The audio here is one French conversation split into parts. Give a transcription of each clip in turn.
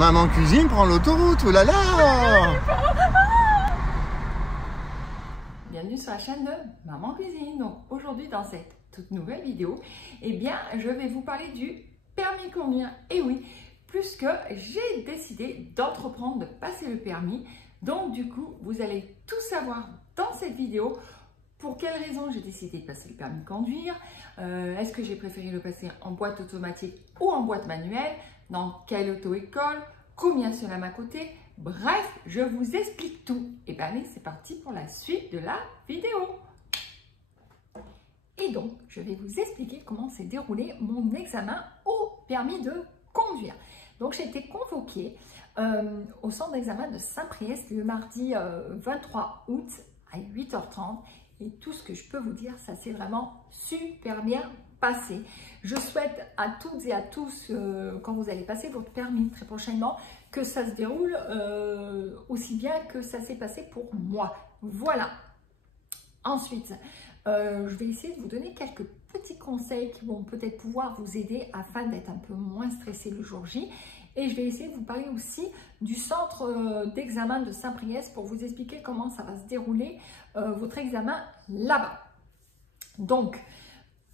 Maman cuisine prend l'autoroute, oh là là! Bienvenue sur la chaîne de Maman Cuisine. Donc aujourd'hui dans cette toute nouvelle vidéo, eh bien je vais vous parler du permis de conduire. Et oui, puisque j'ai décidé d'entreprendre de passer le permis. Donc du coup, vous allez tout savoir dans cette vidéo. Pour quelles raisons j'ai décidé de passer le permis de conduire? Est-ce que j'ai préféré le passer en boîte automatique ou en boîte manuelle? Dans quelle auto-école? Combien cela m'a coûté? Bref, je vous explique tout. Et bien allez, c'est parti pour la suite de la vidéo. Et donc, je vais vous expliquer comment s'est déroulé mon examen au permis de conduire. Donc, j'ai été convoquée au centre d'examen de Saint-Priest le mardi 23 août à 8h30. Et tout ce que je peux vous dire, ça s'est vraiment super bien passé. Je souhaite à toutes et à tous, quand vous allez passer votre permis très prochainement, que ça se déroule aussi bien que ça s'est passé pour moi. Voilà. Ensuite, je vais essayer de vous donner quelques petits conseils qui vont peut-être pouvoir vous aider afin d'être un peu moins stressé le jour J. Et je vais essayer de vous parler aussi du centre d'examen de Saint-Priest pour vous expliquer comment ça va se dérouler votre examen là-bas. Donc,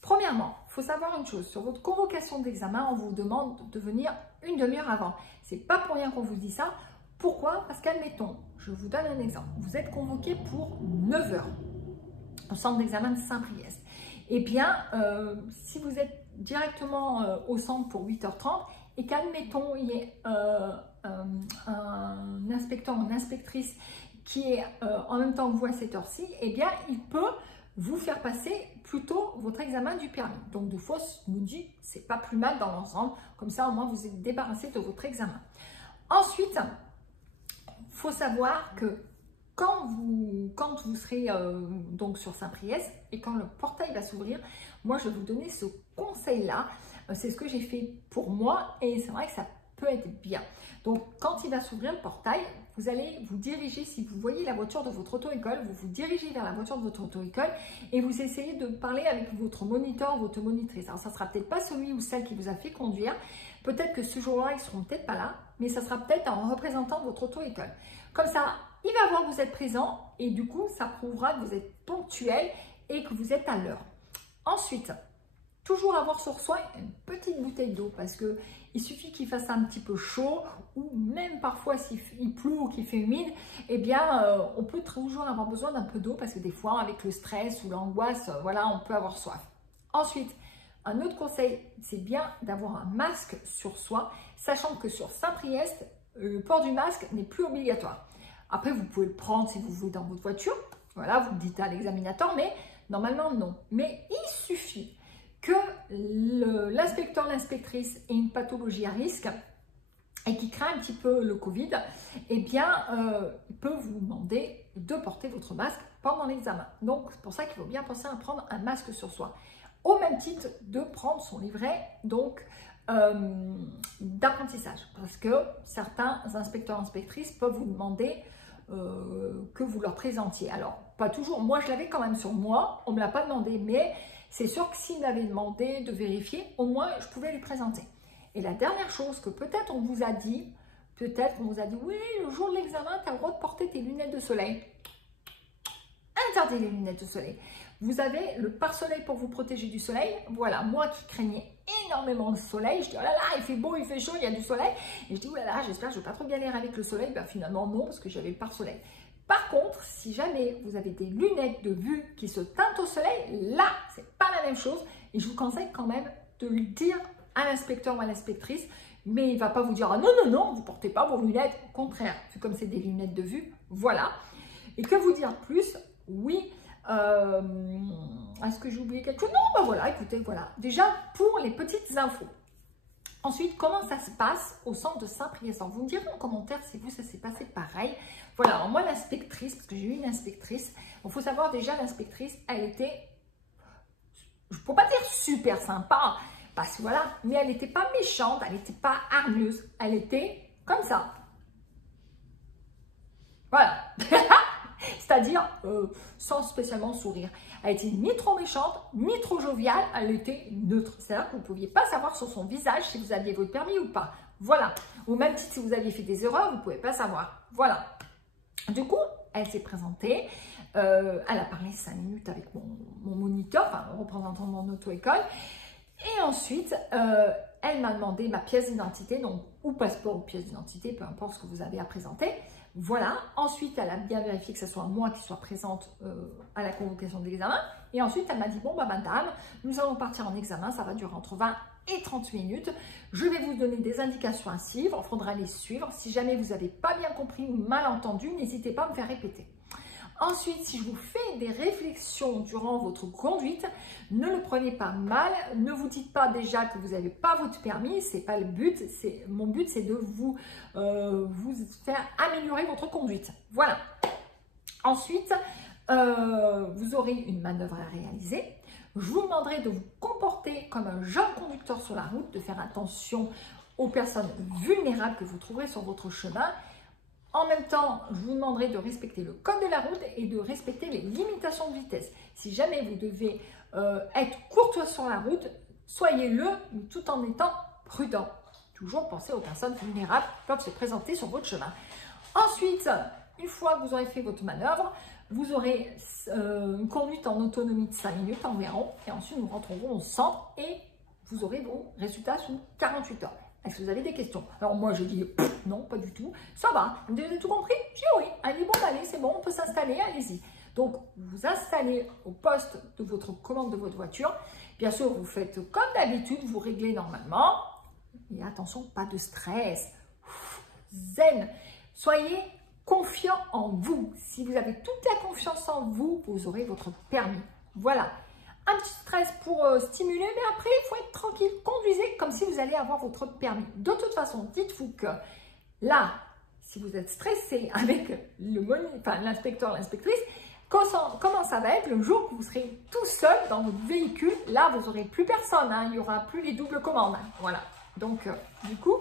premièrement, il faut savoir une chose. Sur votre convocation d'examen, on vous demande de venir une demi-heure avant. C'est pas pour rien qu'on vous dit ça. Pourquoi? Parce qu'admettons, je vous donne un exemple. Vous êtes convoqué pour 9 h au centre d'examen de Saint-Priest. Eh bien, si vous êtes directement au centre pour 8h30 et qu'admettons, il y ait un inspecteur ou une inspectrice qui est en même temps que vous à cette heure-ci, eh bien, il peut vous faire passer plutôt votre examen du permis. Donc, de fois, je me dis, c'est pas plus mal dans l'ensemble. Comme ça, au moins, vous êtes débarrassé de votre examen. Ensuite, il faut savoir que quand vous serez donc sur Saint-Priest et quand le portail va s'ouvrir, moi, je vais vous donner ce conseil-là. C'est ce que j'ai fait pour moi et c'est vrai que ça peut être bien. Donc, quand il va s'ouvrir le portail, vous allez vous diriger, si vous voyez la voiture de votre auto-école, vous vous dirigez vers la voiture de votre auto-école et vous essayez de parler avec votre moniteur, votre monitrice. Alors, ça ne sera peut-être pas celui ou celle qui vous a fait conduire. Peut-être que ce jour-là, ils ne seront peut-être pas là, mais ça sera peut-être un représentant de votre auto-école. Comme ça, il va voir que vous êtes présent et du coup, ça prouvera que vous êtes ponctuel et que vous êtes à l'heure. Ensuite, toujours avoir sur soi une petite bouteille d'eau parce que il suffit qu'il fasse un petit peu chaud ou même parfois s'il pleut ou qu'il fait humide, eh bien on peut toujours avoir besoin d'un peu d'eau parce que des fois avec le stress ou l'angoisse, voilà, on peut avoir soif. Ensuite, un autre conseil, c'est bien d'avoir un masque sur soi, sachant que sur Saint-Priest, le port du masque n'est plus obligatoire. Après, vous pouvez le prendre si vous voulez dans votre voiture, voilà, vous le dites à l'examinateur, mais normalement non. Mais il suffit que l'inspecteur, l'inspectrice ait une pathologie à risque et qui craint un petit peu le Covid, eh bien, il peut vous demander de porter votre masque pendant l'examen. Donc, c'est pour ça qu'il faut bien penser à prendre un masque sur soi. Au même titre de prendre son livret d'apprentissage. Parce que certains inspecteurs, inspectrices peuvent vous demander que vous leur présentiez. Alors, pas toujours. Moi, je l'avais quand même sur moi. On ne me l'a pas demandé, mais c'est sûr que s'il m'avait demandé de vérifier, au moins, je pouvais lui présenter. Et la dernière chose que peut-être on vous a dit, oui, le jour de l'examen, tu as le droit de porter tes lunettes de soleil. Interdit les lunettes de soleil. Vous avez le pare-soleil pour vous protéger du soleil. Voilà, moi qui craignais énormément le soleil, je dis, oh là là, il fait beau, il fait chaud, il y a du soleil. Et je dis, oh là là, j'espère que je ne vais pas trop galérer avec le soleil. Ben, finalement, non, parce que j'avais le pare-soleil. Par contre, si jamais vous avez des lunettes de vue qui se teintent au soleil, là, c'est pas la même chose. Et je vous conseille quand même de le dire à l'inspecteur ou à l'inspectrice. Mais il ne va pas vous dire, ah non, non, non, vous ne portez pas vos lunettes. Au contraire, c'est comme c'est des lunettes de vue, voilà. Et que vous dire plus? Oui. Est-ce que j'ai oublié quelque chose? Non, ben voilà, écoutez, voilà. Déjà, pour les petites infos. Ensuite, comment ça se passe au centre de Saint-Priest? Vous me direz en commentaire si vous, ça s'est passé pareil. Voilà, alors moi, l'inspectrice, parce que j'ai eu une inspectrice, il faut savoir déjà, l'inspectrice, elle était, je ne peux pas dire super sympa, parce que voilà, mais elle n'était pas méchante, elle n'était pas hargneuse, elle était comme ça. Voilà. c'est-à-dire sans spécialement sourire. Elle était ni trop méchante, ni trop joviale, elle était neutre. C'est-à-dire que vous ne pouviez pas savoir sur son visage si vous aviez votre permis ou pas. Voilà. Ou même si vous aviez fait des erreurs, vous ne pouvez pas savoir. Voilà. Du coup, elle s'est présentée. Elle a parlé 5 minutes avec mon moniteur, enfin, le représentant de mon auto-école. Et ensuite, elle m'a demandé ma pièce d'identité, donc ou passeport ou pièce d'identité, peu importe ce que vous avez à présenter. Voilà. Ensuite, elle a bien vérifié que ce soit moi qui soit présente à la convocation de l'examen. Et ensuite, elle m'a dit, bon, bah, madame, nous allons partir en examen, ça va durer entre 20 et 30 minutes. Je vais vous donner des indications à suivre, il faudra les suivre. Si jamais vous n'avez pas bien compris ou mal entendu, n'hésitez pas à me faire répéter. Ensuite, si je vous fais des réflexions durant votre conduite, ne le prenez pas mal. Ne vous dites pas déjà que vous n'avez pas votre permis. Ce n'est pas le but. Mon but, c'est de vous faire améliorer votre conduite. Voilà. Ensuite, vous aurez une manœuvre à réaliser. Je vous demanderai de vous comporter comme un jeune conducteur sur la route, de faire attention aux personnes vulnérables que vous trouverez sur votre chemin. En même temps, je vous demanderai de respecter le code de la route et de respecter les limitations de vitesse. Si jamais vous devez être courtois sur la route, soyez-le tout en étant prudent. Toujours pensez aux personnes vulnérables qui peuvent se présenter sur votre chemin. Ensuite, une fois que vous aurez fait votre manœuvre, vous aurez une conduite en autonomie de 5 minutes environ. Et ensuite, nous rentrerons au centre et vous aurez vos résultats sous 48 heures. Est-ce que vous avez des questions? Alors moi, je dis non, pas du tout. Ça va, vous avez tout compris? Je dis oui. Allez, bon, allez, c'est bon, on peut s'installer, allez-y. Donc, vous vous installez au poste de votre commande de votre voiture. Bien sûr, vous faites comme d'habitude, vous réglez normalement. Et attention, pas de stress. Zen. Soyez confiant en vous. Si vous avez toute la confiance en vous, vous aurez votre permis. Voilà. Un petit stress pour stimuler, mais après, il faut être tranquille. Conduisez comme si vous allez avoir votre permis. De toute façon, dites-vous que là, si vous êtes stressé avec l'inspecteur, l'inspectrice, comment ça va être le jour que vous serez tout seul dans votre véhicule? Là, vous n'aurez plus personne. Hein, il n'y aura plus les doubles commandes. Hein, voilà. Donc, du coup,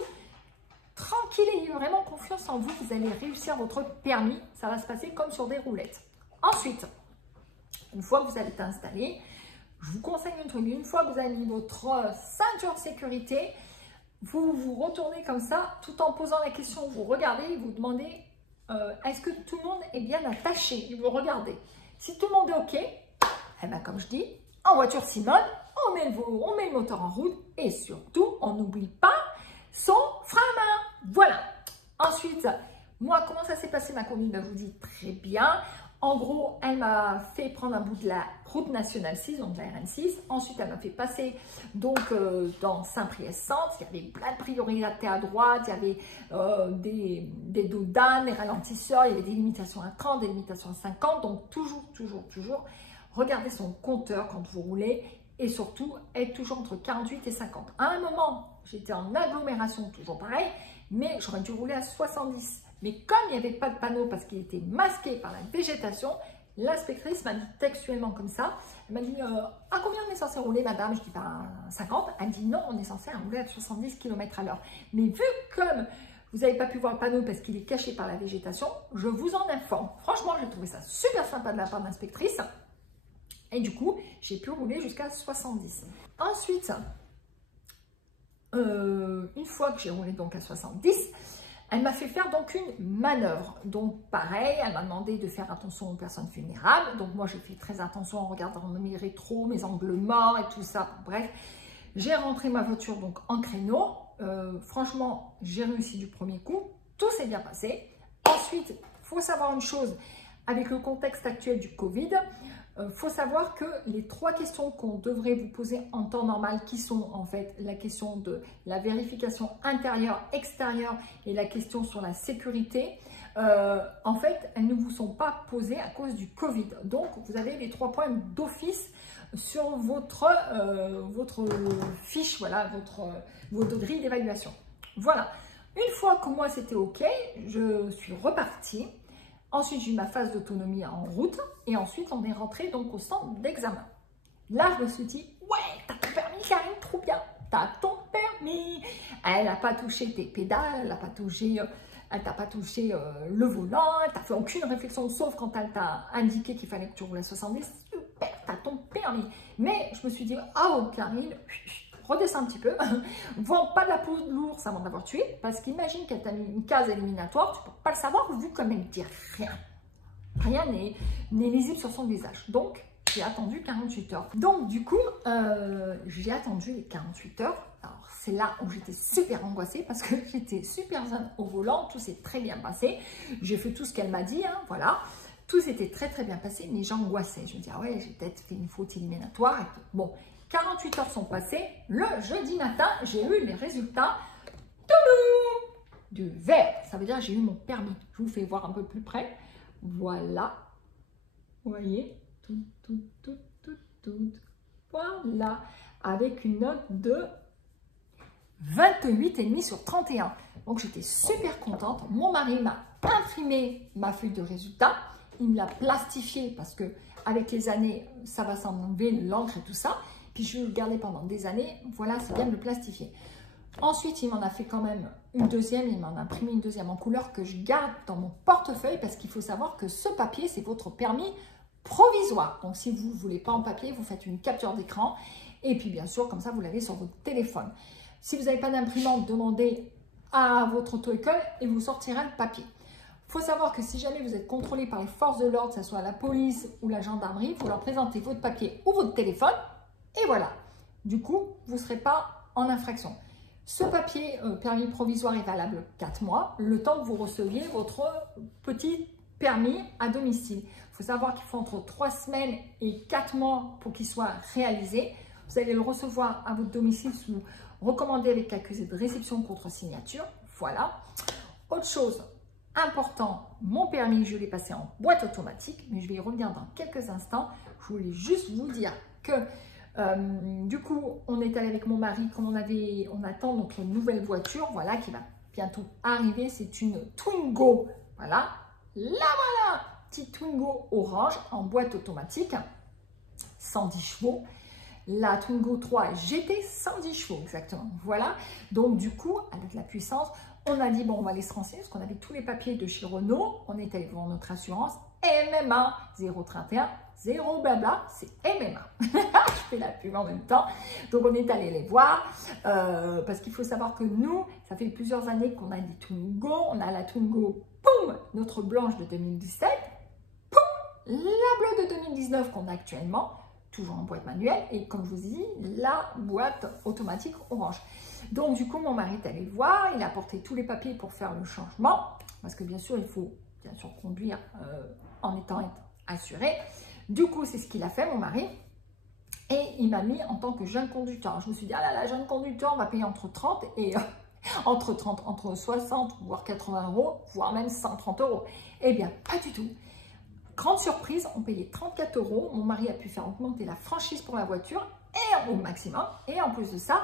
tranquille, ayez vraiment confiance en vous. Vous allez réussir votre permis. Ça va se passer comme sur des roulettes. Ensuite, une fois que vous allez installé, je vous conseille un truc. Une fois que vous avez mis votre ceinture de sécurité, vous vous retournez comme ça, tout en posant la question. Vous regardez et vous demandez est-ce que tout le monde est bien attaché? Et vous regardez. Si tout le monde est OK, eh ben, comme je dis, en voiture Simone, on met le moteur en route et surtout, on n'oublie pas son frein à main. Voilà. Ensuite, moi, comment ça s'est passé ma conduite? Ben, je vous dis très bien. En gros, elle m'a fait prendre un bout de la route nationale 6, donc la RN6. Ensuite, elle m'a fait passer donc dans Saint-Priest-Centre. Il y avait plein de priorités à droite. Il y avait des dos d'âne, des ralentisseurs. Il y avait des limitations à 30, des limitations à 50. Donc, toujours, regardez son compteur quand vous roulez. Et surtout, être toujours entre 48 et 50. À un moment, j'étais en agglomération, toujours pareil. Mais j'aurais dû rouler à 70. Mais comme il n'y avait pas de panneau parce qu'il était masqué par la végétation, l'inspectrice m'a dit textuellement comme ça, elle m'a dit à combien on est censé rouler madame? Je dis pas 50, elle me dit non, on est censé rouler à 70 km/h. Mais vu comme vous n'avez pas pu voir le panneau parce qu'il est caché par la végétation, je vous en informe. Franchement, j'ai trouvé ça super sympa de la part de l'inspectrice. Et du coup, j'ai pu rouler jusqu'à 70. Ensuite, une fois que j'ai roulé donc à 70, elle m'a fait faire donc une manœuvre. Donc pareil, elle m'a demandé de faire attention aux personnes vulnérables. Donc moi j'ai fait très attention en regardant mes rétros, mes angles morts et tout ça. Bref, j'ai rentré ma voiture donc en créneau. Franchement, j'ai réussi du premier coup. Tout s'est bien passé. Ensuite, il faut savoir une chose, avec le contexte actuel du Covid, faut savoir que les 3 questions qu'on devrait vous poser en temps normal, qui sont en fait la question de la vérification intérieure, extérieure et la question sur la sécurité, en fait, elles ne vous sont pas posées à cause du Covid. Donc, vous avez les 3 points d'office sur votre fiche, voilà, votre grille d'évaluation. Voilà. Une fois que moi, c'était OK, je suis repartie. Ensuite, j'ai eu ma phase d'autonomie en route et ensuite, on est rentré donc au centre d'examen. Là, je me suis dit, ouais, t'as ton permis, Karine, trop bien, t'as ton permis. Elle n'a pas touché tes pédales, elle n'a pas touché Elle t'a pas touché le volant, elle t'a fait aucune réflexion, sauf quand elle t'a indiqué qu'il fallait que tu roules à 70. Super, t'as ton permis. Mais je me suis dit, ah oh Karine, redescends un petit peu. Vends pas de la peau de l'ours avant de l'avoir tué, parce qu'imagine qu'elle t'a mis une case éliminatoire, tu peux pas le savoir vu qu'elle ne dit rien. Rien n'est lisible sur son visage. Donc, j'ai attendu 48 heures. Donc, du coup, j'ai attendu les 48 heures. Alors, c'est là où j'étais super angoissée parce que j'étais super zen au volant. Tout s'est très bien passé. J'ai fait tout ce qu'elle m'a dit, hein, voilà. Tout s'était très, très bien passé, mais j'angoissais. Je me disais, ah ouais, j'ai peut-être fait une faute éliminatoire. Bon, 48 heures sont passées. Le jeudi matin, j'ai eu les résultats du vert. Ça veut dire que j'ai eu mon permis. Je vous fais voir un peu plus près. Voilà. Vous voyez, tout. Voilà. Avec une note de 28,5 sur 31. Donc, j'étais super contente. Mon mari m'a imprimé ma feuille de résultats. Il me l'a plastifiée parce que avec les années, ça va s'enlever, l'encre et tout ça. Puis, je vais le garder pendant des années. Voilà, c'est bien de le plastifier. Ensuite, il m'en a fait quand même une deuxième. Il m'en a imprimé une deuxième en couleur que je garde dans mon portefeuille parce qu'il faut savoir que ce papier, c'est votre permis provisoire. Donc, si vous ne voulez pas en papier, vous faites une capture d'écran. Et puis, bien sûr, comme ça, vous l'avez sur votre téléphone. Si vous n'avez pas d'imprimante, demandez à votre auto-école et vous sortirez le papier. Il faut savoir que si jamais vous êtes contrôlé par les forces de l'ordre, que ce soit la police ou la gendarmerie, vous leur présentez votre papier ou votre téléphone. Et voilà. Du coup, vous ne serez pas en infraction. Ce papier permis provisoire est valable 4 mois, le temps que vous receviez votre petit permis à domicile. Il faut savoir qu'il faut entre 3 semaines et 4 mois pour qu'il soit réalisé. Vous allez le recevoir à votre domicile sous recommandé avec accusé de réception contre signature. Voilà. Autre chose important, mon permis, je l'ai passé en boîte automatique, mais je vais y revenir dans quelques instants. Je voulais juste vous dire que du coup, on est allé avec mon mari, comme on attend notre nouvelle voiture, voilà, qui va bientôt arriver. C'est une Twingo, voilà, petite Twingo orange en boîte automatique, 110 chevaux. La Twingo 3 GT, 110 chevaux, exactement, voilà. Donc, du coup, avec la puissance, on a dit, bon, on va aller se renseigner, parce qu'on avait tous les papiers de chez Renault, on est allé voir notre assurance, MMA 031, 0 blabla, c'est MMA. Je fais la pub en même temps. Donc, on est allé les voir parce qu'il faut savoir que nous, ça fait plusieurs années qu'on a des Twingo. On a la Twingo, poum, notre blanche de 2017, poum, la bleue de 2019 qu'on a actuellement, toujours en boîte manuelle. Et comme je vous ai dit, la boîte automatique orange. Donc, du coup, mon mari est allé le voir. Il a apporté tous les papiers pour faire le changement. Parce que bien sûr, il faut bien sûr conduire en étant assuré. Du coup, c'est ce qu'il a fait, mon mari. Et il m'a mis en tant que jeune conducteur. Je me suis dit, ah là là, jeune conducteur, on va payer entre 30 et entre 60, voire 80 euros, voire même 130 euros. Eh bien, pas du tout. Grande surprise, on payait 34 euros. Mon mari a pu faire augmenter la franchise pour la voiture et au maximum. Et en plus de ça,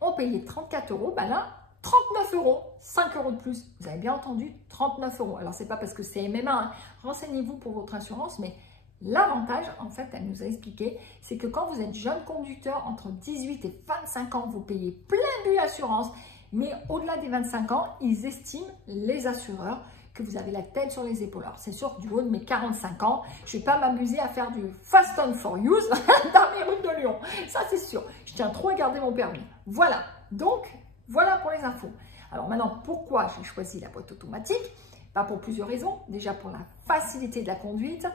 on payait 34 euros. Ben là, 39 euros, 5 euros de plus. Vous avez bien entendu, 39 euros. Alors, ce n'est pas parce que c'est MMA. Hein. Renseignez-vous pour votre assurance, mais l'avantage, en fait, elle nous a expliqué, c'est que quand vous êtes jeune conducteur, entre 18 et 25 ans, vous payez plein but assurance. Mais au-delà des 25 ans, ils estiment, les assureurs, que vous avez la tête sur les épaules. Alors, c'est sûr que du haut de mes 45 ans, je ne vais pas m'amuser à faire du fast and furious dans les rues de Lyon. Ça, c'est sûr. Je tiens trop à garder mon permis. Voilà. Donc, voilà pour les infos. Alors maintenant, pourquoi j'ai choisi la boîte automatique? Pas pour plusieurs raisons. Déjà, pour la facilité de la conduite.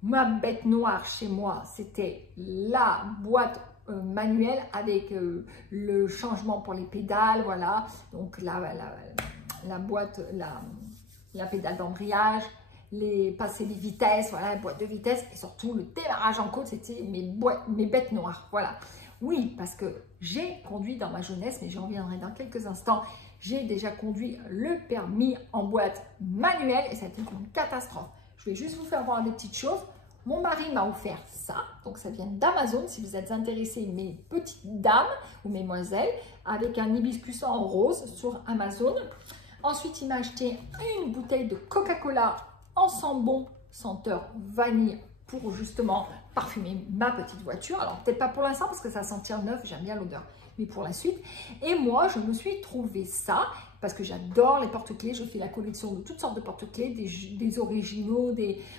Ma bête noire chez moi, c'était la boîte manuelle avec le changement pour les pédales. Voilà. Donc, la boîte... la pédale d'embrayage, passer les vitesses, voilà, la boîte de vitesse et surtout le démarrage en côte, c'était mes bêtes noires, voilà. Oui, parce que j'ai conduit dans ma jeunesse, mais j'y reviendrai dans quelques instants, j'ai déjà conduit le permis en boîte manuelle et ça a été une catastrophe. Je vais juste vous faire voir des petites choses. Mon mari m'a offert ça, donc ça vient d'Amazon, si vous êtes intéressés, mes petites dames ou mesdemoiselles, avec un hibiscus en rose sur Amazon. Ensuite, il m'a acheté une bouteille de Coca-Cola en sambon senteur vanille pour justement parfumer ma petite voiture. Alors, peut-être pas pour l'instant parce que ça va sentir neuf, j'aime bien l'odeur, mais pour la suite. Et moi, je me suis trouvé ça parce que j'adore les porte-clés. Je fais la collection de toutes sortes de porte-clés, des originaux,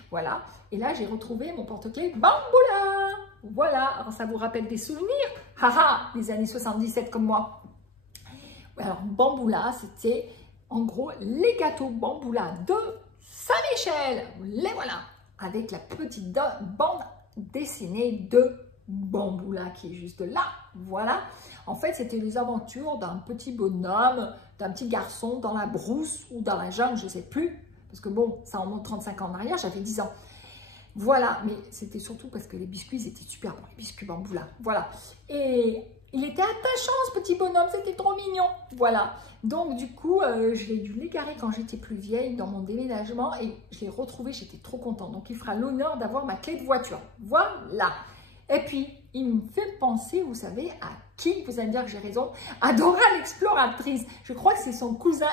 voilà. Et là, j'ai retrouvé mon porte-clés Bamboula. Voilà, alors ça vous rappelle des souvenirs, haha, les années 77 comme moi. Alors, Bamboula, c'était en gros les gâteaux Bamboula de Saint-Michel. Les voilà, avec la petite bande dessinée de Bamboula qui est juste là. Voilà, en fait, c'était les aventures d'un petit bonhomme, d'un petit garçon dans la brousse ou dans la jungle, je ne sais plus. Parce que bon, ça remonte 35 ans en arrière, j'avais 10 ans. Voilà, mais c'était surtout parce que les biscuits étaient super bons, les biscuits Bamboula. Voilà, et il était attachant ce petit bonhomme, c'était trop mignon. Voilà, donc du coup, je l'ai dû l'égarer quand j'étais plus vieille dans mon déménagement et je l'ai retrouvé, j'étais trop contente. Donc il fera l'honneur d'avoir ma clé de voiture. Voilà, et puis il me fait penser, vous savez, à qui? Vous allez me dire que j'ai raison, à Dora l'exploratrice. Je crois que c'est son cousin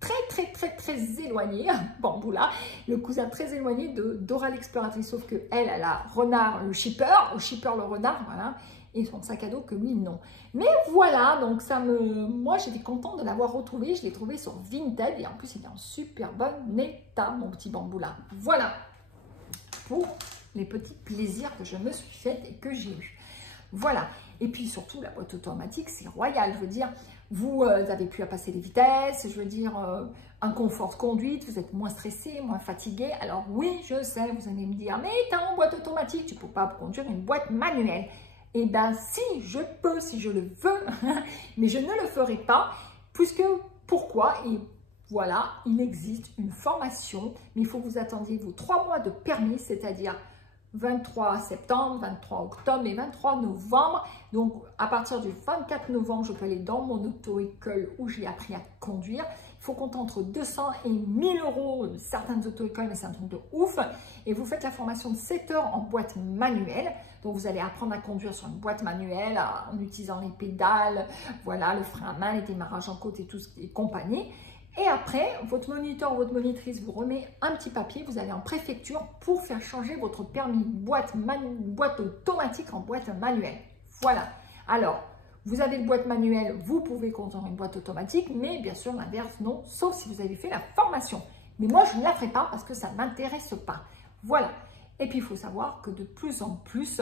très éloigné, Bamboula, le cousin très éloigné de Dora l'exploratrice, sauf que elle a Renard le shipper le renard, voilà, et son sac à dos que lui non. Mais voilà, donc moi j'étais contente de l'avoir retrouvé, je l'ai trouvé sur Vinted et en plus il est en super bon état, mon petit Bamboula. Voilà pour les petits plaisirs que je me suis fait et que j'ai eu. Voilà, et puis surtout la boîte automatique, c'est royal, je veux dire, vous avez plus à passer les vitesses, je veux dire, un confort de conduite, vous êtes moins stressé, moins fatigué. Alors oui, je sais, vous allez me dire, mais t'es en boîte automatique, tu ne peux pas conduire une boîte manuelle. Eh bien si, je peux, si je le veux, mais je ne le ferai pas, puisque, pourquoi? Et voilà, il existe une formation, mais il faut que vous attendiez vos 3 mois de permis, c'est-à-dire 23 septembre, 23 octobre et 23 novembre. Donc, à partir du 24 novembre, je peux aller dans mon auto-école où j'ai appris à conduire. Il faut compter entre 200 et 1000 euros. Certaines auto-écoles, mais c'est un truc de ouf. Et vous faites la formation de 7 heures en boîte manuelle. Donc, vous allez apprendre à conduire sur une boîte manuelle en utilisant les pédales, voilà, le frein à main, les démarrages en côte et tout ce qui est compagnie. Et après, votre moniteur ou votre monitrice vous remet un petit papier, vous allez en préfecture pour faire changer votre permis boîte automatique en boîte manuelle. Voilà. Alors, vous avez une boîte manuelle, vous pouvez conduire une boîte automatique, mais bien sûr, l'inverse, non, sauf si vous avez fait la formation. Mais moi, je ne la ferai pas parce que ça ne m'intéresse pas. Voilà. Et puis, il faut savoir que de plus en plus,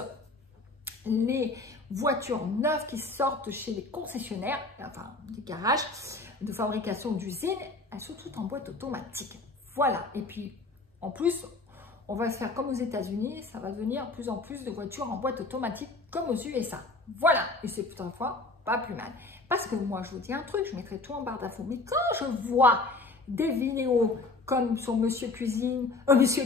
les voitures neuves qui sortent chez les concessionnaires, enfin, des garages, de fabrication d'usine, elles sont toutes en boîte automatique. Voilà. Et puis, en plus, on va se faire comme aux États-Unis, ça va devenir de plus en plus de voitures en boîte automatique comme aux USA. Voilà. Et c'est toutefois pas plus mal. Parce que moi, je vous dis un truc, je mettrai tout en barre d'infos. Mais quand je vois des vidéos comme sur Monsieur Cuisine, Monsieur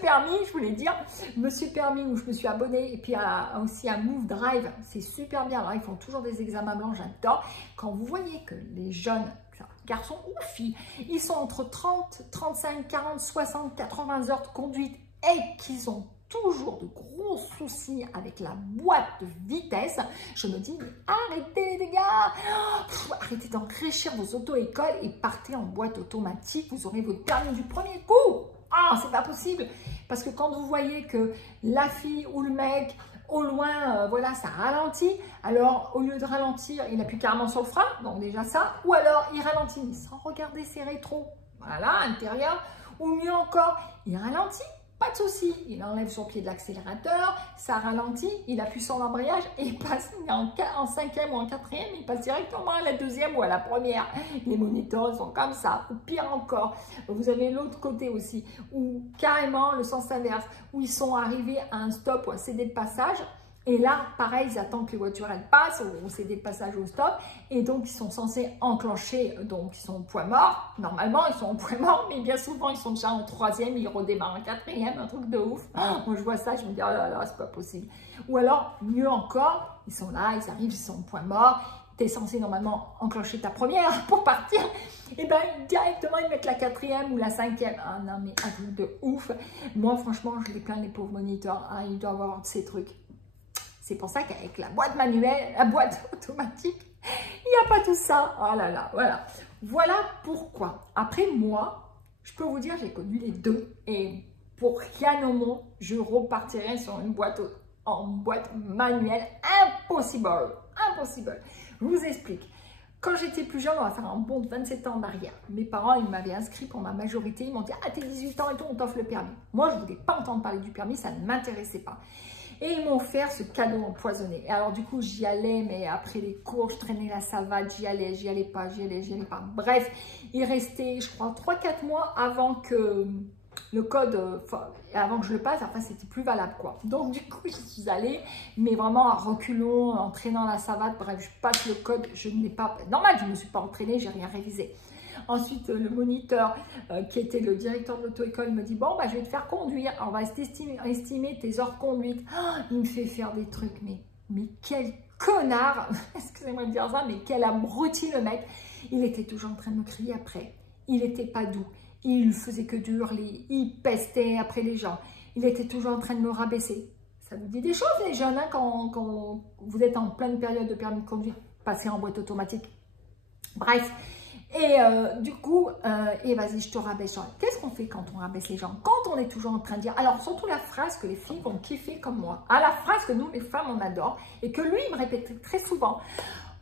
Permis, je voulais dire, Monsieur Permis, où je me suis abonnée, et puis aussi à Move Drive, c'est super bien. Alors, ils font toujours des examens blancs, j'adore. Quand vous voyez que les jeunes, garçons ou filles, ils sont entre 30, 35, 40, 60, 80 heures de conduite et qu'ils ont toujours de gros soucis avec la boîte de vitesse, je me dis, mais arrêtez les gars, arrêtez d'enrichir vos auto-écoles et partez en boîte automatique, vous aurez votre permis du premier coup. Ah, c'est pas possible, parce que quand vous voyez que la fille ou le mec, au loin, voilà, ça ralentit, alors au lieu de ralentir, il appuie carrément sur le frein, donc déjà ça, ou alors il ralentit sans regarder ses rétros, voilà, intérieur, ou mieux encore, il ralentit, pas de souci, il enlève son pied de l'accélérateur, ça ralentit, il appuie sur l'embrayage et il passe en cinquième ou en quatrième, il passe directement à la deuxième ou à la première. Les moniteurs sont comme ça, ou pire encore, vous avez l'autre côté aussi, où carrément le sens inverse, où ils sont arrivés à un stop ou un CD de passage. Et là, pareil, ils attendent que les voitures elles passent au CD de passage au stop. Et donc, ils sont censés enclencher, donc ils sont au point mort. Normalement, ils sont au point mort, mais bien souvent, ils sont déjà en troisième, ils redémarrent en quatrième, un truc de ouf. Moi, je vois ça, je me dis, oh là là, c'est pas possible. Ou alors, mieux encore, ils sont là, ils arrivent, ils sont au point mort. Tu es censé normalement enclencher ta première pour partir. Et bien, directement, ils mettent la quatrième ou la cinquième. Ah non, mais un truc de ouf. Moi, franchement, je les plains, les pauvres moniteurs. Ah, ils doivent avoir de ces trucs. C'est pour ça qu'avec la boîte manuelle, la boîte automatique, il n'y a pas tout ça. Oh là là, voilà. Voilà pourquoi. Après, moi, je peux vous dire, j'ai connu les deux. Et pour rien au monde, je repartirai sur une boîte en boîte manuelle. Impossible. Impossible. Je vous explique. Quand j'étais plus jeune, on va faire un bond de 27 ans en arrière. Mes parents, ils m'avaient inscrit pour ma majorité. Ils m'ont dit, ah, t'es 18 ans et tout, on t'offre le permis. Moi, je ne voulais pas entendre parler du permis, ça ne m'intéressait pas. Et ils m'ont offert ce cadeau empoisonné. Et alors, du coup, j'y allais, mais après les cours, je traînais la savate, j'y allais pas, j'y allais pas. Bref, il restait, je crois, 3-4 mois avant que le code, avant que je le passe, enfin, c'était plus valable, quoi. Donc, du coup, je suis allée, mais vraiment à reculons, en traînant la savate. Bref, je passe le code, je n'ai pas... Normal, je ne me suis pas entraînée, j'ai rien révisé. Ensuite, le moniteur qui était le directeur de l'auto-école me dit, bon, bah, je vais te faire conduire, on va estimer tes heures conduite. Oh, il me fait faire des trucs, mais quel connard, excusez-moi de dire ça, mais quel abruti le mec. Il était toujours en train de me crier après, il n'était pas doux, il faisait que de hurler, il pestait après les gens, il était toujours en train de me rabaisser. Ça vous dit des choses, les jeunes, hein, quand vous êtes en pleine période de permis de conduire, passer en boîte automatique. Bref. Et du coup, et vas-y, je te rabaisse. Qu'est-ce qu'on fait quand on rabaisse les gens? Quand on est toujours en train de dire, alors surtout la phrase que les filles vont kiffer comme moi, ah, la phrase que nous, les femmes, on adore, et que lui, il me répétait très souvent.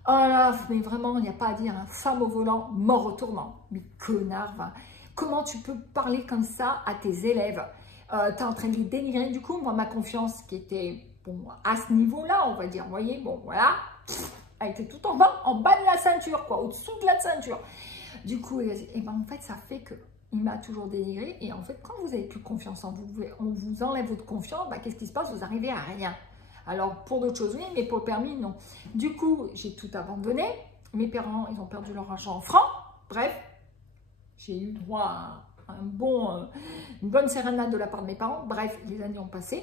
Oh là, mais vraiment, il n'y a pas à dire, hein, femme au volant, mort au tourment. Mais connard, va. Comment tu peux parler comme ça à tes élèves? Tu es en train de les dénigrer. Du coup, moi, ma confiance qui était bon, à ce niveau-là, on va dire, vous voyez, bon, voilà. Elle était tout en bas de la ceinture, quoi, au-dessous de la ceinture. Du coup, et ben, en fait, ça fait que il m'a toujours dénigré. Et en fait, quand vous n'avez plus confiance en vous, on vous enlève votre confiance, bah, qu'est-ce qui se passe? Vous arrivez à rien. Alors, pour d'autres choses, oui, mais pour le permis, non. Du coup, j'ai tout abandonné. Mes parents, ils ont perdu leur argent en francs. Bref, j'ai eu droit à une bonne sérénade de la part de mes parents. Bref, les années ont passé.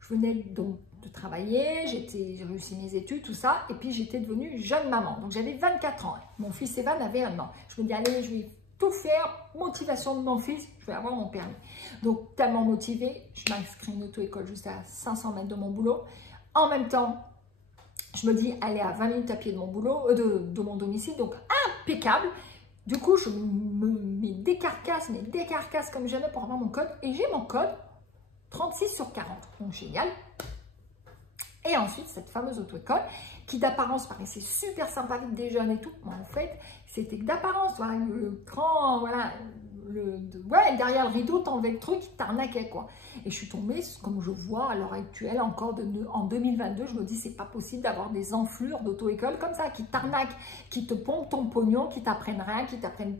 Je venais donc de travailler, j'ai réussi mes études, tout ça, et puis j'étais devenue jeune maman. Donc j'avais 24 ans. Mon fils Evan avait 1 an. Je me dis, allez, je vais tout faire, motivation de mon fils, je vais avoir mon permis. Donc tellement motivée, je m'inscris une auto-école juste à 500 mètres de mon boulot. En même temps, je me dis, allez, à 20 minutes à pied de mon boulot, de mon domicile, donc impeccable. Du coup, je me décarcasse comme jamais pour avoir mon code, et j'ai mon code 36/40. Donc génial. Et ensuite, cette fameuse auto-école, qui d'apparence paraissait super sympathique des jeunes et tout, mais en fait, c'était que d'apparence, voilà, le grand, voilà, ouais, derrière le rideau, t'enlevais le truc, qui t'arnaquait, quoi. Et je suis tombée, comme je vois à l'heure actuelle, encore en 2022, je me dis, c'est pas possible d'avoir des enflures d'auto-école comme ça, qui t'arnaquent, qui te pompent ton pognon, qui t'apprennent rien, qui t'apprennent,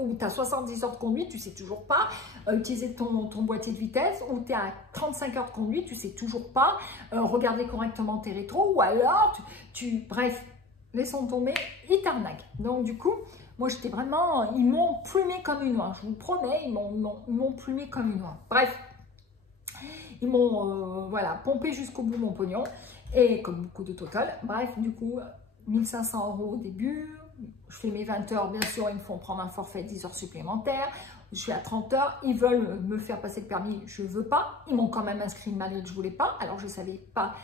ou tu as 70 heures de conduite, tu sais toujours pas utiliser ton boîtier de vitesse, ou tu es à 35 heures de conduite, tu sais toujours pas regarder correctement tes rétros, ou alors, bref, laissons tomber, ils t'arnaquent. Donc du coup, moi j'étais vraiment, ils m'ont plumé comme une oie, je vous promets, ils m'ont plumé comme une oie. Bref, ils m'ont voilà, pompé jusqu'au bout mon pognon, et comme beaucoup de total. Bref, du coup, 1500 € au début, je fais mes 20 heures, bien sûr, ils me font prendre un forfait 10 heures supplémentaires, je suis à 30 heures, ils veulent me faire passer le permis, je ne veux pas, ils m'ont quand même inscrit malgré que je ne voulais pas, alors je ne savais pas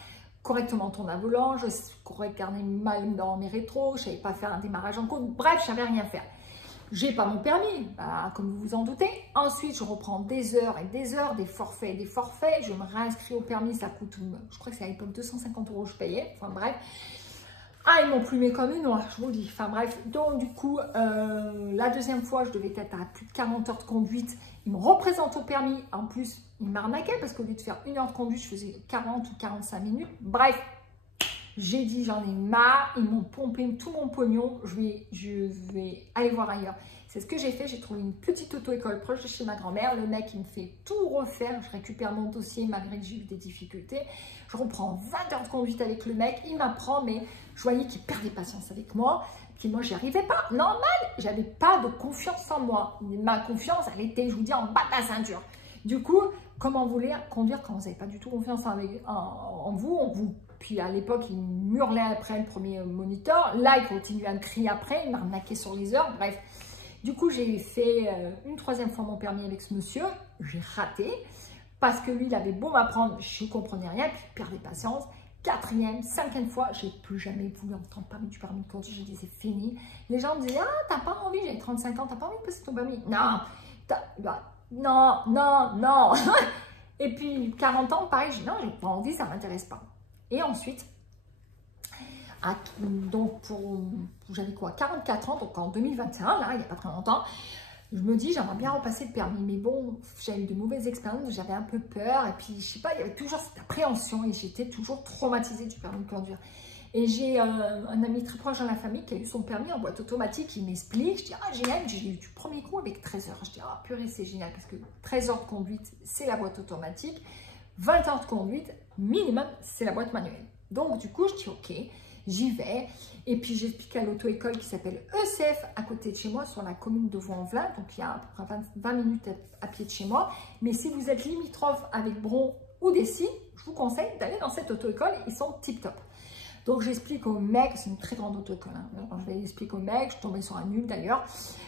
correctement tourner à volant, je regardais mal dans mes rétros, je ne savais pas faire un démarrage en côte, bref, je ne savais rien faire. J'ai pas mon permis, bah, comme vous vous en doutez. Ensuite, je reprends des heures et des heures, des forfaits et des forfaits. Je me réinscris au permis, ça coûte, je crois que c'est à l'époque 250 € je payais. Enfin bref. Ah, ils m'ont plumé comme une oie, je vous le dis. Enfin bref, donc du coup, la deuxième fois, je devais être à plus de 40 heures de conduite. Ils me représentent au permis. En plus, ils m'arnaquaient parce qu'au lieu de faire 1 heure de conduite, je faisais 40 ou 45 minutes. Bref. J'ai dit, j'en ai marre, ils m'ont pompé tout mon pognon, je vais aller voir ailleurs. C'est ce que j'ai fait, j'ai trouvé une petite auto-école proche de chez ma grand-mère. Le mec, il me fait tout refaire, je récupère mon dossier malgré que j'ai eu des difficultés. Je reprends 20 heures de conduite avec le mec, il m'apprend, mais je voyais qu'il perdait patience avec moi. Puis moi, j'y arrivais pas, normal, j'avais pas de confiance en moi. Ma confiance, elle était, je vous dis, en bas de la ceinture. Du coup, comment vous voulez conduire quand vous n'avez pas du tout confiance en vous? Puis à l'époque, il me hurlait après le premier moniteur. Là, il continuait à me crier après. Il m'arnaquait sur les heures. Bref. Du coup, j'ai fait une 3e fois mon permis avec ce monsieur. J'ai raté. Parce que lui, il avait beau m'apprendre, je ne comprenais rien. Puis il perdait patience. 4e, 5e fois, j'ai plus jamais voulu entendre parler du permis de conduire. J'ai dit, c'est fini. Les gens me disaient, ah, t'as pas envie, j'ai 35 ans, t'as pas envie de passer ton permis? Non. Non, non, non. Et puis, 40 ans, pareil, j'ai dit, non, j'ai pas envie, ça m'intéresse pas. Et ensuite, Donc, j'avais quoi, 44 ans, donc en 2021, là, il n'y a pas très longtemps. Je me dis, j'aimerais bien repasser le permis. Mais bon, j'ai eu de mauvaises expériences, j'avais un peu peur. Et puis, je sais pas, il y avait toujours cette appréhension et j'étais toujours traumatisée du permis de conduire. Et j'ai un ami très proche dans la famille qui a eu son permis en boîte automatique. Il m'explique, je dis, ah génial, j'ai eu du premier coup avec 13 heures. Je dis, ah purée, c'est génial parce que 13 heures de conduite, c'est la boîte automatique. 20 heures de conduite, minimum, c'est la boîte manuelle. Donc, du coup, je dis, ok, j'y vais. Et puis, j'explique à l'auto-école qui s'appelle ECF à côté de chez moi, sur la commune de Vaux-en-Velin. Donc, il y a à peu près 20 minutes à pied de chez moi. Mais si vous êtes limitrophe avec Bron ou Dessines, je vous conseille d'aller dans cette auto-école. Ils sont tip-top. Donc, j'explique au mec, c'est une très grande auto-école, hein. Alors, je vais expliquer au mec, je suis tombée sur un nul d'ailleurs.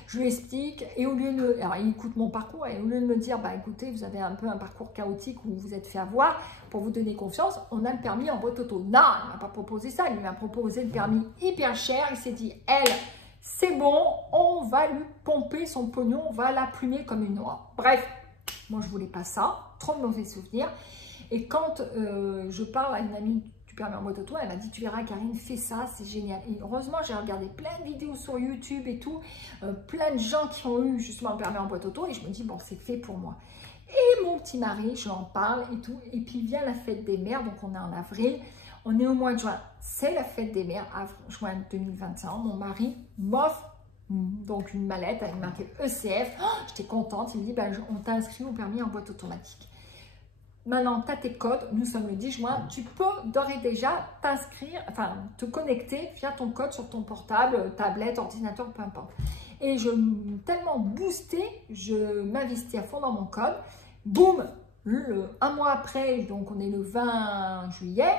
Je lui explique et au lieu de... Alors, il écoute mon parcours et au lieu de me dire, bah écoutez, vous avez un peu un parcours chaotique où vous vous êtes fait avoir, pour vous donner confiance, on a le permis en boîte auto. Non, il ne m'a pas proposé ça, il m'a proposé le permis hyper cher. Il s'est dit, elle, c'est bon, on va lui pomper son pognon, on va la plumer comme une noix. Bref, moi je voulais pas ça, trop de mauvais souvenirs. Et quand je parle à une amie du permis en boîte auto, elle m'a dit, tu verras Karine, fais ça, c'est génial. Et heureusement, j'ai regardé plein de vidéos sur YouTube et tout, plein de gens qui ont eu justement un permis en boîte auto, et je me dis, bon, c'est fait pour moi. Et mon petit mari, je lui en parle et tout, et puis vient la fête des mères, donc on est en avril, on est au mois de juin, c'est la fête des mères, juin 2021, mon mari m'offre donc une mallette avec marqué ECF, oh, j'étais contente, il me dit, ben, on t'a inscrit au permis en boîte automatique. Maintenant, tu as tes codes, nous sommes le 10 juin, tu peux d'ores et déjà t'inscrire, enfin te connecter via ton code sur ton portable, tablette, ordinateur, peu importe. Et je tellement boosté, je m'investis à fond dans mon code. Boum, un mois après, donc on est le 20 juillet,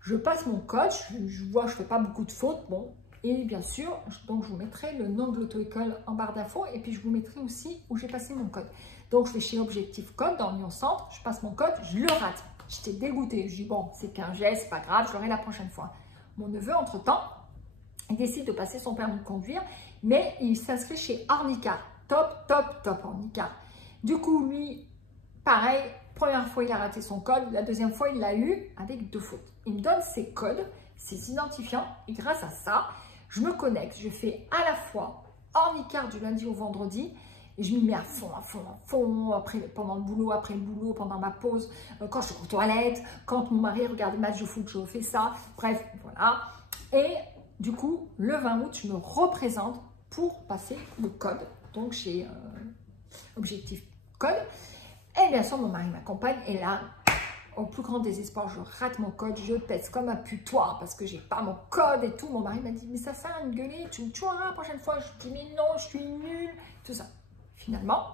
je passe mon code, je vois que je ne fais pas beaucoup de fautes, bon. Et bien sûr, donc je vous mettrai le nom de l'auto-école en barre d'infos et puis je vous mettrai aussi où j'ai passé mon code. Donc, je vais chez Objectif Code dans Lyon Centre, je passe mon code, je le rate. J'étais dégoûtée. Je dis, bon, c'est qu'un geste, c'est pas grave, je l'aurai la prochaine fois. Mon neveu, entre-temps, il décide de passer son permis de conduire, mais il s'inscrit chez Ornicar. Top, top, top, Ornicar. Du coup, lui, pareil, première fois, il a raté son code. La deuxième fois, il l'a eu avec 2 fautes. Il me donne ses codes, ses identifiants, et grâce à ça, je me connecte. Je fais à la fois Ornicar du lundi au vendredi, et je m'y mets à fond, après, pendant le boulot, après le boulot, pendant ma pause, quand je suis aux toilettes, quand mon mari regarde le match de foot, je fais ça. Bref, voilà. Et du coup, le 20 août, je me représente pour passer le code, donc chez Objectif Code. Et bien sûr, mon mari m'accompagne. Et là, au plus grand désespoir, je rate mon code, je pèse comme un putois parce que j'ai pas mon code et tout. Mon mari m'a dit, mais ça sert à me gueuler, tu auras la prochaine fois. Je dis, mais non, je suis nulle, tout ça. Finalement,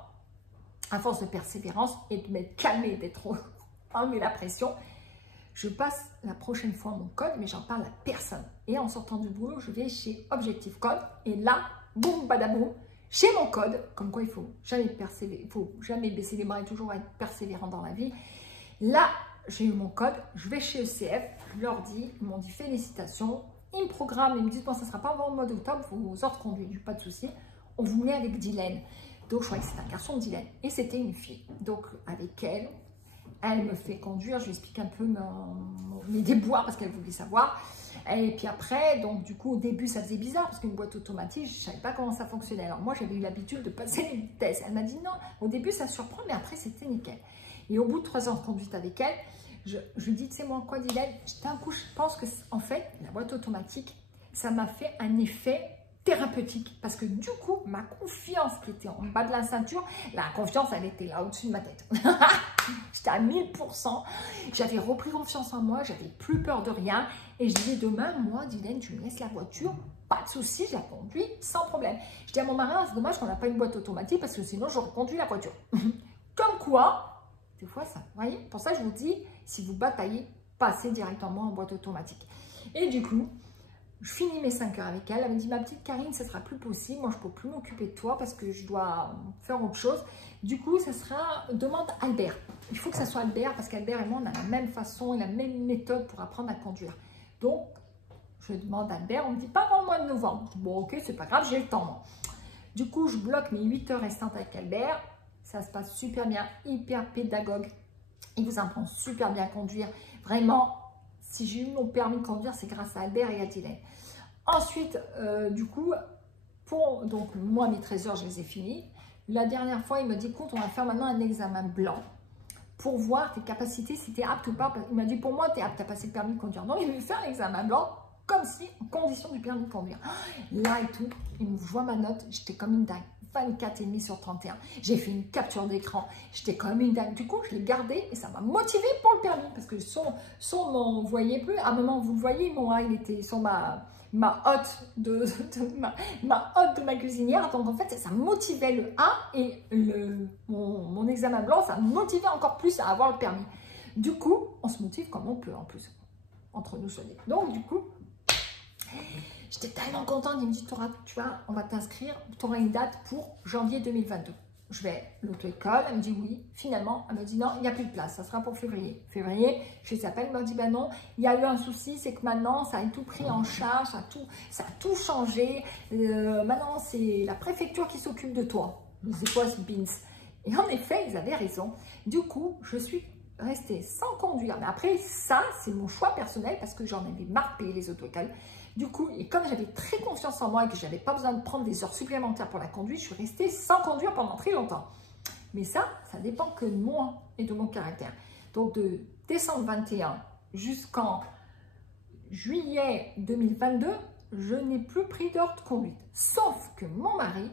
à force de persévérance et de m'être calmée, d'être enlevé la pression, je passe la prochaine fois mon code, mais j'en parle à personne. Et en sortant du boulot, je vais chez Objectif Code. Et là, boum, badaboum, j'ai mon code. Comme quoi, il faut jamais baisser les bras et toujours être persévérant dans la vie. Là, j'ai eu mon code, je vais chez ECF, je leur dis, ils m'ont dit félicitations. Ils me programment, ils me disent, bon, ça ne sera pas avant le mois d'octobre, vos heures de conduite, pas de souci. On vous met avec Dylan. Donc, je croyais que c'était un garçon, Dylan. Et c'était une fille. Donc, avec elle, elle me fait conduire. Je lui explique un peu mes déboires parce qu'elle voulait savoir. Et puis après, donc du coup, au début, ça faisait bizarre parce qu'une boîte automatique, je ne savais pas comment ça fonctionnait. Alors, moi, j'avais eu l'habitude de passer les vitesses. Elle m'a dit non. Au début, ça surprend, mais après, c'était nickel. Et au bout de 3 ans de conduite avec elle, je lui dis, tu sais, moi, quoi, Dylan, d'un coup, je pense que, en fait, la boîte automatique, ça m'a fait un effet thérapeutique parce que du coup ma confiance qui était en bas de la ceinture, la confiance elle était là au-dessus de ma tête. J'étais à 1000%, j'avais repris confiance en moi, j'avais plus peur de rien et je disais demain, moi Dylan, tu me laisses la voiture, pas de souci, je la conduis sans problème. Je dis à mon mari, c'est dommage qu'on n'a pas une boîte automatique parce que sinon j'aurais conduit la voiture. Comme quoi, des fois ça, vous voyez, pour ça je vous dis, si vous bataillez, passez directement en boîte automatique. Et du coup, je finis mes 5 heures avec elle. Elle me dit, ma petite Karine, ce sera plus possible. Moi, je ne peux plus m'occuper de toi parce que je dois faire autre chose. Du coup, ça sera, demande Albert. Il faut que ça soit Albert parce qu'Albert et moi, on a la même façon et la même méthode pour apprendre à conduire. Donc, je demande Albert. On me dit, pas avant le mois de novembre. Bon, ok, c'est pas grave, j'ai le temps. Moi. Du coup, je bloque mes 8 heures restantes avec Albert. Ça se passe super bien, hyper pédagogue. Il vous apprend super bien à conduire. Vraiment, Si j'ai eu mon permis de conduire, c'est grâce à Albert et à Dylan. Ensuite, du coup, donc moi, mes 13 heures, je les ai finis. La dernière fois, il m'a dit, écoute, on va faire maintenant un examen blanc pour voir tes capacités, si tu es apte ou pas. Il m'a dit, pour moi, tu es apte à passer le permis de conduire. Donc, il veut faire l'examen blanc comme si, en condition du permis de conduire. Là et tout, il me voit ma note, j'étais comme une dingue. 24,5 sur 31. J'ai fait une capture d'écran, j'étais comme une dingue. Du coup, je l'ai gardé et ça m'a motivé pour le permis parce que son m'en voyait plus. À un moment, vous le voyez, il était sur ma hôte ma hôte de ma cuisinière. Donc, en fait, ça motivait le A et mon examen blanc, ça me motivait encore plus à avoir le permis. Du coup, on se motive comme on peut en plus, entre nous, je dis. Donc, du coup, j'étais tellement contente. Il me dit, on va t'inscrire, tu auras une date pour janvier 2022. Je vais à l'auto-école, elle me dit oui. Finalement, elle me dit non, il n'y a plus de place, ça sera pour février. Février, je les appelle, elle me dit ben non, il y a eu un souci, c'est que maintenant, ça a tout pris en charge, ça a tout changé. Maintenant, c'est la préfecture qui s'occupe de toi. C'est quoi ce beans? Et en effet, ils avaient raison. Du coup, je suis restée sans conduire. Mais après, ça, c'est mon choix personnel parce que j'en avais marre de payer les auto-écoles. Du coup, et comme j'avais très confiance en moi et que je n'avais pas besoin de prendre des heures supplémentaires pour la conduite, je suis restée sans conduire pendant très longtemps. Mais ça dépend que de moi et de mon caractère. Donc, de décembre 21 jusqu'en juillet 2022, je n'ai plus pris d'heure de conduite. Sauf que mon mari,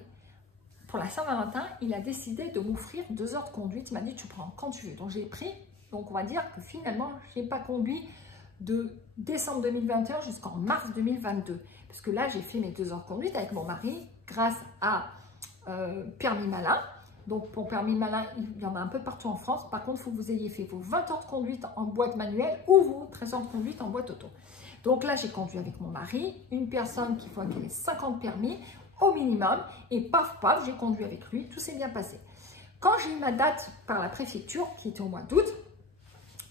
pour la Saint-Valentin, il a décidé de m'offrir 2 heures de conduite. Il m'a dit, tu prends quand tu veux. Donc, j'ai pris. Donc, on va dire que finalement, je n'ai pas conduit de décembre 2021 jusqu'en mars 2022. Parce que là, j'ai fait mes 2 heures de conduite avec mon mari grâce à Permis Malin. Donc, pour Permis Malin, il y en a un peu partout en France. Par contre, il faut que vous ayez fait vos 20 heures de conduite en boîte manuelle ou vos 13 heures de conduite en boîte auto. Donc là, j'ai conduit avec mon mari, une personne qui faut qu'il ait 50 permis au minimum. Et paf, paf, j'ai conduit avec lui. Tout s'est bien passé. Quand j'ai eu ma date par la préfecture, qui était au mois d'août,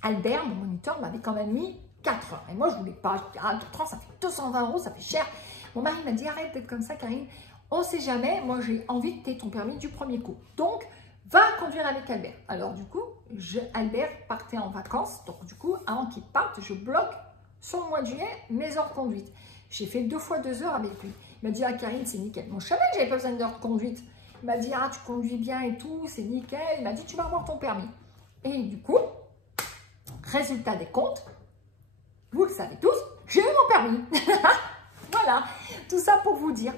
Albert, mon moniteur, m'avait quand même mis 4 heures. Et moi, je ne voulais pas. Je dis, 4 heures, ça fait 220 €, ça fait cher. Mon mari m'a dit, arrête d'être comme ça, Karine. On ne sait jamais. Moi, j'ai envie que tu aies ton permis du premier coup. Donc, va conduire avec Albert. Alors, du coup, Albert partait en vacances. Donc, du coup, avant qu'il parte, je bloque sur le mois de juillet mes heures de conduite. J'ai fait 2 fois 2 heures avec lui. Il m'a dit, ah, Karine, c'est nickel. Mon chemin, j'avais pas besoin d'heures de conduite. Il m'a dit, ah, tu conduis bien et tout, c'est nickel. Il m'a dit, tu vas avoir ton permis. Et du coup, résultat des comptes, vous le savez tous, j'ai eu mon permis. Voilà, tout ça pour vous dire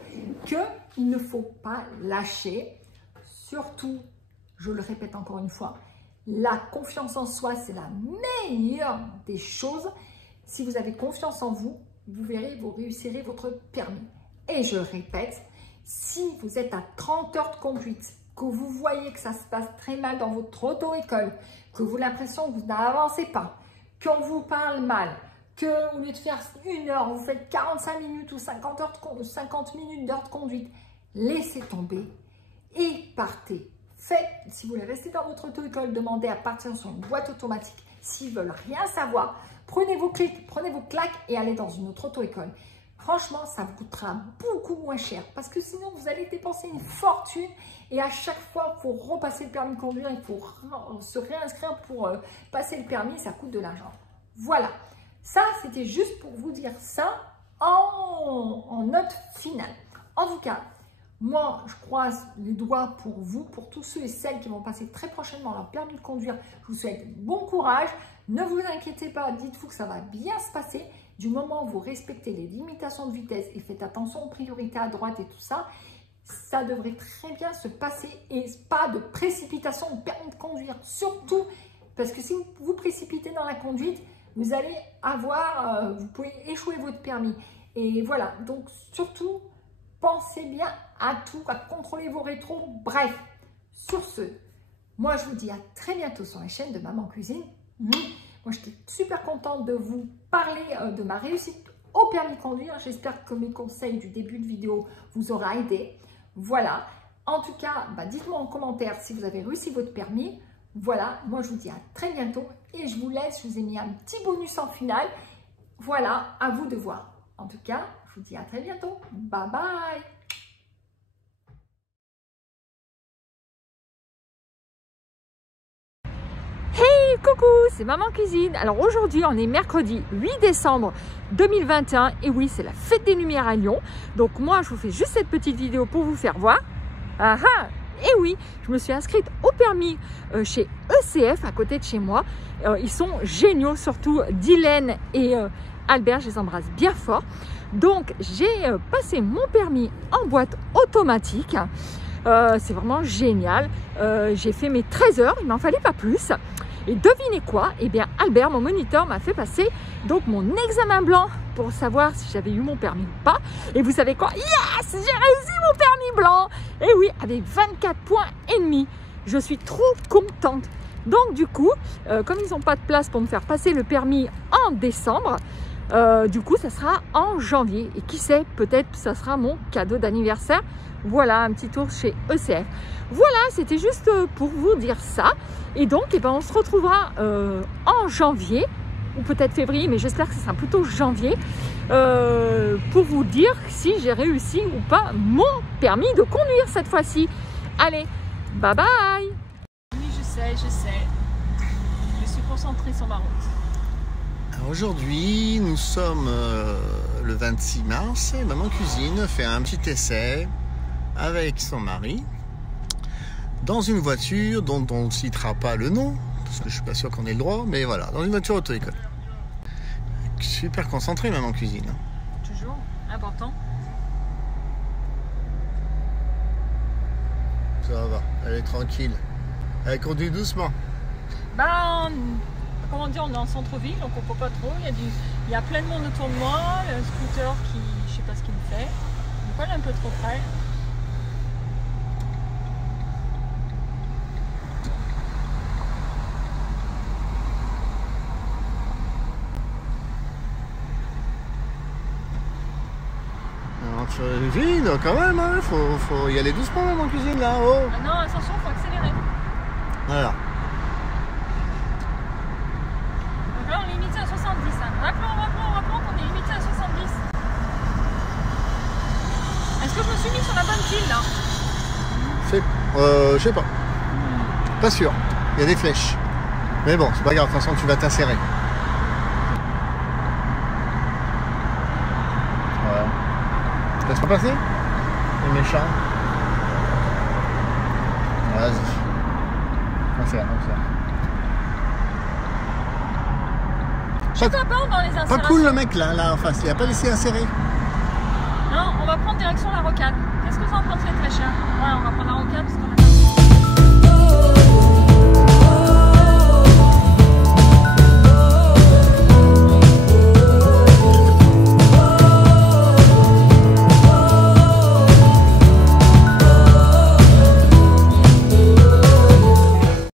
qu'il ne faut pas lâcher. Surtout, je le répète encore une fois, la confiance en soi, c'est la meilleure des choses. Si vous avez confiance en vous, vous verrez, vous réussirez votre permis. Et je répète, si vous êtes à 30 heures de conduite, que vous voyez que ça se passe très mal dans votre auto-école, que vous avez l'impression que vous n'avancez pas, qu'on vous parle mal, qu'au lieu de faire 1 heure, vous faites 45 minutes ou 50 minutes d'heure de conduite, laissez tomber et partez. Si vous voulez rester dans votre auto-école, demandez à partir sur une boîte automatique. S'ils veulent rien savoir, prenez vos clics, prenez vos claques et allez dans une autre auto-école. Franchement, ça vous coûtera beaucoup moins cher parce que sinon, vous allez dépenser une fortune et à chaque fois, il faut repasser le permis de conduire, il faut se réinscrire pour passer le permis, ça coûte de l'argent. Voilà, ça, c'était juste pour vous dire ça en note finale. En tout cas, moi, je croise les doigts pour vous, pour tous ceux et celles qui vont passer très prochainement leur permis de conduire. Je vous souhaite bon courage. Ne vous inquiétez pas, dites-vous que ça va bien se passer. Du moment où vous respectez les limitations de vitesse et faites attention aux priorités à droite et tout ça, ça devrait très bien se passer et pas de précipitation de permis de conduire. Surtout parce que si vous vous précipitez dans la conduite, vous allez avoir, vous pouvez échouer votre permis. Et voilà, donc surtout, pensez bien à tout, à contrôler vos rétros. Bref, sur ce, moi je vous dis à très bientôt sur la chaîne de Maman Cuisine. Moi, j'étais super contente de vous parler de ma réussite au permis de conduire. J'espère que mes conseils du début de vidéo vous aura aidé. Voilà. En tout cas, dites-moi en commentaire si vous avez réussi votre permis. Voilà. Moi, je vous dis à très bientôt et je vous laisse. Je vous ai mis un petit bonus en finale. Voilà. À vous de voir. En tout cas, je vous dis à très bientôt. Bye bye. coucou, c'est Maman Cuisine. Alors aujourd'hui, on est mercredi 8 décembre 2021 et oui, c'est la fête des Lumières à Lyon. Donc moi, je vous fais juste cette petite vidéo pour vous faire voir. Ah ah, et oui, je me suis inscrite au permis chez ECF à côté de chez moi. Ils sont géniaux, surtout Dylan et Albert, je les embrasse bien fort. Donc j'ai passé mon permis en boîte automatique. C'est vraiment génial. J'ai fait mes 13 heures, il m'en fallait pas plus. Et devinez quoi? Eh bien Albert, mon moniteur, m'a fait passer donc mon examen blanc pour savoir si j'avais eu mon permis ou pas. Et vous savez quoi? Yes, j'ai réussi mon permis blanc. Et oui, avec 24 points et demi. Je suis trop contente. Donc du coup, comme ils n'ont pas de place pour me faire passer le permis en décembre, du coup ça sera en janvier. Et qui sait, peut-être ça sera mon cadeau d'anniversaire. Voilà, un petit tour chez ECF. Voilà, c'était juste pour vous dire ça. Et donc, eh ben, on se retrouvera en janvier, ou peut-être février, mais j'espère que ce sera plutôt janvier, pour vous dire si j'ai réussi ou pas mon permis de conduire cette fois-ci. Allez, bye bye! Oui, je sais. Je suis concentrée sur ma route. Aujourd'hui, nous sommes le 26 mars et Maman Cuisine fait un petit essai avec son mari dans une voiture dont on ne citera pas le nom parce que je suis pas sûr qu'on ait le droit, mais voilà, dans une voiture auto-école. Super concentré Maman Cuisine. Toujours important. Ça va, elle est tranquille. Elle conduit doucement. Ben, comment dire, on est en centre-ville, donc on peut pas trop. Il y a plein de monde autour de moi. Il y a un scooter qui, je sais pas ce qu'il me fait. Donc elle est un peu trop près. Vide quand même, hein. Faut y aller doucement Maman Cuisine là. Oh. Ah non, attention, faut accélérer. Voilà. Donc là, on est limité à 70. Hein. Rappelons qu'on est limité à 70. Est-ce que je me suis mis sur la bonne file là? Je sais pas. Pas sûr. Il y a des flèches. Mais bon, c'est pas grave, de toute façon tu vas t'insérer. Laisse pas passer les méchants. Vas-y. On fait. Je sais pas dans les insérations. Pas cool le mec là en face, il a pas laissé insérer. Non, on va prendre direction la rocade. Qu'est-ce que vous en pensez, très cher? Ouais, on va prendre la rocade parce qu'on